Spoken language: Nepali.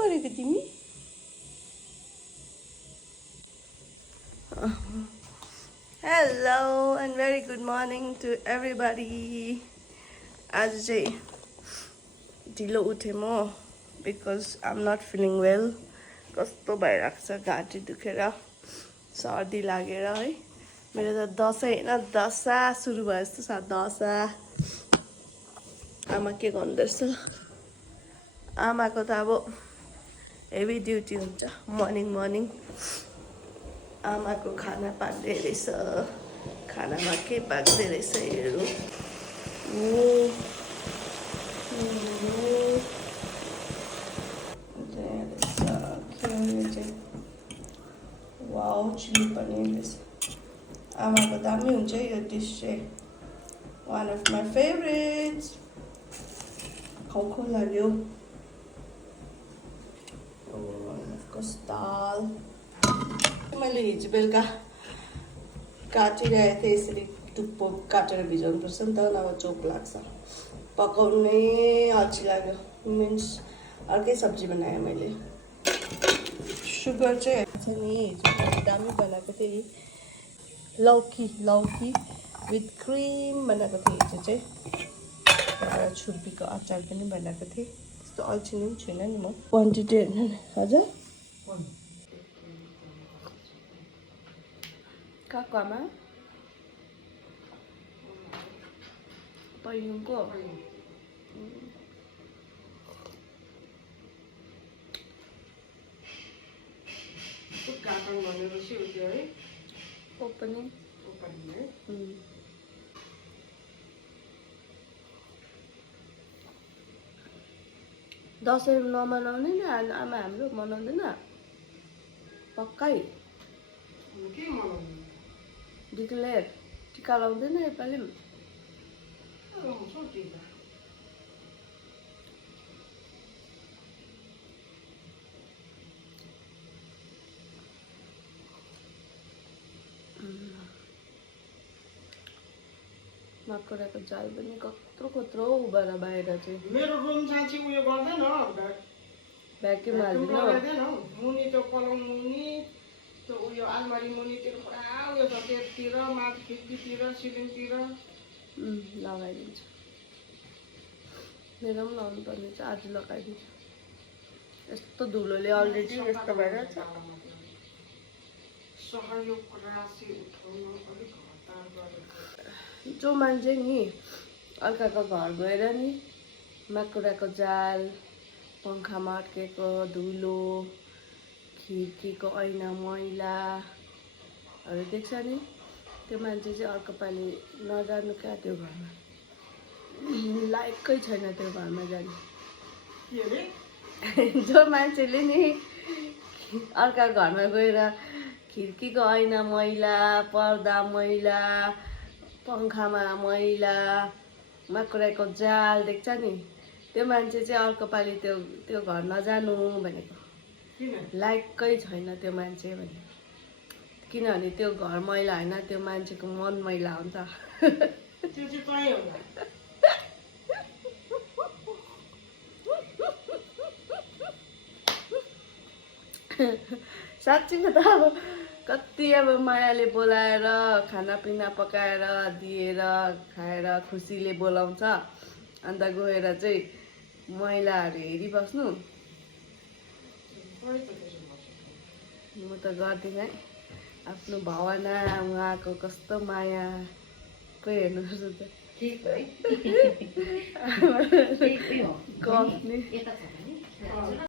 गरेको तिमी? Hello and very good morning to everybody. आज चाहिँ ढिलो उठेँ म because I'm not feeling well. कस्तो भइरहेको छ, घाँटी दुखेर, सर्दी लागेर है। मेरो त दसैँ होइन दशा सुरु भयो जस्तो छ। दशा आमा के गर्दैछ? आमाको त अब हेभी ड्युटी हुन्छ मर्निङ आमाको खाना पाक्दै रहेछ। खानामा के पाक्दै रहेछ हेरौँ। वाउ, चिली पनीर रहेछ। आमाको दामी हुन्छ यो डिस चाहिँ, वान अफ माई फेभरेट्स। खाउ लाग्यो। दाल मैले हिजो बेलुका काटिरहेको थिएँ। यसरी टुप्पो काटेर भिजाउनुपर्छ नि त, नभए चोक लाग्छ। पकाउनै अल्छी लाग्यो। मिन्स अर्कै सब्जी बनाएँ मैले। सुगर चाहिँ छ नि, हिजो दामी बनाएको थिएँ। लौकी विथ क्रिम बनाएको थिएँ हिजो चाहिँ। छुर्पीको अचार पनि बनाएको थिएँ। त्यस्तो अल्छी पनि छुइनँ नि म। क्वान्टिटी हेर्नु नि। हजुर कहाँको आमा? पैयुङको? ओपनिङ दसैँ नमनाउने नि आमा हाम्रो? मनाउँदैन पक्कै? डिक्लेयर टिका लाउँदैन योपालि पनि? माकुराको जाल पनि कत्रो उभा बाहिर चाहिँ। मेरो रुम साँच्ची उयो गर्दैन, भ्याक्युम हाल्दिनु। मुनि त्यो पलङ मुनि त्यो उयो आलमारी मुनितिर पुरा उयो छ, त्यतिर माथि खिड्कीतिर सिलिङतिर लगाइदिन्छु। मेरो पनि लाउनु पर्ने छ, आज लगाइदिन्छु। यस्तो धुलोले अलरेडी यस्तो भइरहेछ। जो मान्छे नि अर्काको घर गएर नि माकुराको जाल, पङ्खामा अड्केको धुलो, खिड्कीको ऐना मैलाहरू देख्छ नि, त्यो मान्छे चाहिँ अर्को पालि नजानु क्या त्यो घरमा। लायकै छैन त्यो घरमा जानु। जो मान्छेले नि अर्का घरमा गएर खिड्कीको ऐना मैला, पर्दा मैला, पङ्खामा मैला, माकुराको जाल देख्छ नि, त्यो मान्छे चाहिँ अर्को पालि त्यो घर नजानु भनेको। लायकै छैन त्यो मान्छे भने। किनभने त्यो घर मैला होइन, त्यो मान्छेको मन मैला हुन्छ। साँच्चीको त अब कति अब मायाले बोलाएर खानापिना पकाएर दिएर खाएर खुसीले बोलाउँछ, अन्त गएर चाहिँ मैलाहरू हेरिबस्नु। म त गर्दिनँ है। आफ्नो भावना, उहाँको कस्तो माया कोही हेर्नुपर्छ त। गफ नि